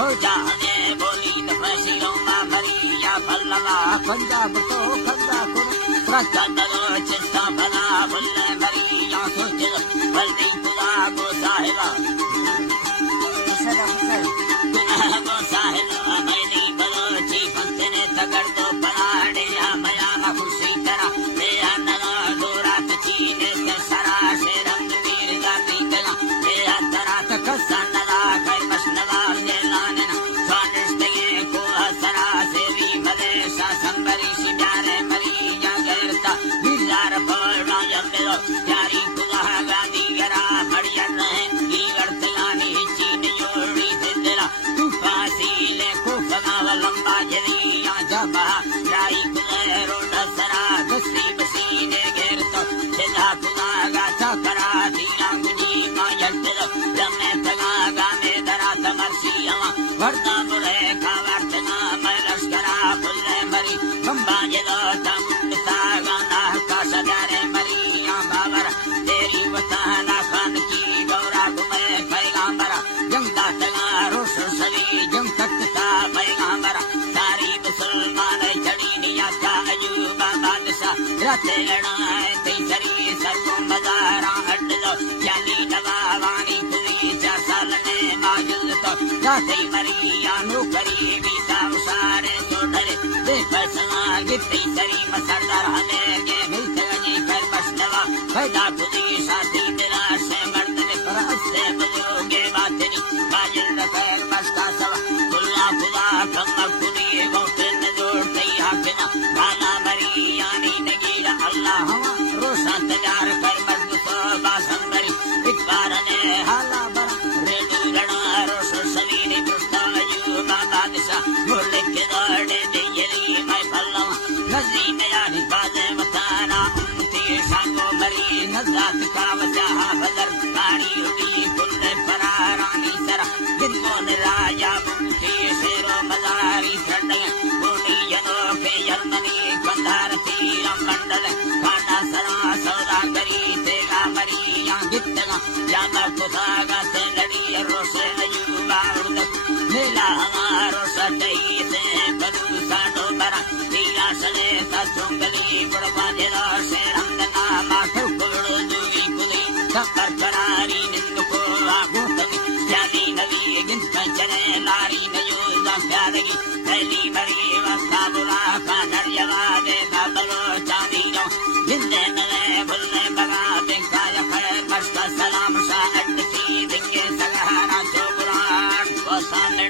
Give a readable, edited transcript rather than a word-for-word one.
हो जाने बोली न फैसिलों में मरिया भल्ला पंजाब तो खंदा कुर प्रकंदो चिस्ता भला भुल्ले मरिया सोच बल्दी खुदा गो साहिला गो साहिला मैंने बलोची फंसने तगड़ दो पलाड़े या मया मा खुशी करा ले आना डोरा तचीने के सरा से रंग वीर गाती कला ले तरा तक सन्नला कर मशनवा ले लाने स्वादिष्ट को सरा से भी भले सा संबरी सी प्यारे मरिया गैरता बिजार पड़ा जमेलो प्यारी खुदा गादी गरा बढ़िया रहे गिरगड़ तलानी चीन योड़ी दिला तू फांसी ले को फगावा लंबा जरिया जबा राई खुदा रोड सरा बसी बसी ने घेर तो जिला खुदा गाता करा दिया मुझी माया दिलो लम्हे तगा गाने दरा तमरसिया वर्दा बुरे का वर्तना मैं लश्करा फुल्ले मरी बम्बा जलो तम पिता गाना का सजारे मरिया बाबर तेरी वताना खान की गौरा घुमे पैगाम्बरा जंगदा तगा रोश सभी जंग तकता पैगाम्बरा सारी मुसलमान चढ़ी निया का अयूबा बादशाह राते लड़ाए तेरी सरको मजारा हट लो जाली नवावानी पूरी 4 साल में माजुल तो राते मरिया नौकरी बीता उसारे तो डरे दे फसला गिफ्टी सरी मसरदार हमें के मिलते गनी कर मशनवा पैदा खुदी साथी दिला से मर्दने पर से बुजुर्गे बातनी बाजिल रखैर मस्ता सवा खुला खुदा कम्मा खुदी गोटे न जोड़ते हाकिना भाला मरिया नी नगीरा अल्लाह रोशा तजार कर मर्द तो बासंबरी एक बार ने हाला बरा रेडू लड़ा रोश सभी ने पुस्ता अयूबा बादशाह बोले के दौड़े दे यली मैं फल्ला नजरी में यानी बाजे मताना उम्मती शांगो मरी नजात का वजह बदर गाड़ी उड़ी कुल्ले परारानी सरा जिनको ने राजा बुद्धि शेरो मजारी चढ़े बूढ़ी जनों के यर्मनी कंधार तीरा मंडल खाना सरा सौदा करी तेगा मरिया गिट्टगा जाना खुदागा से लड़ी रोसे अयूबा नीला हमारो सटई से बदू साडो बरा नीला सले तचुंगली बड़वा जरा से रंगना माथु कुड़ दूली कुली तकर करारी निंद को आगू तंग जानी नवी गिन चले लारी नयो दा प्यारगी पहली मरी वस्ता बुला का नरिया दे बलो चांदी लो जिंदे नले बुल्ले बगा देखा या खैर मस्ता सलाम सा अड्डी दिखे सगहारा चोबरान को सामने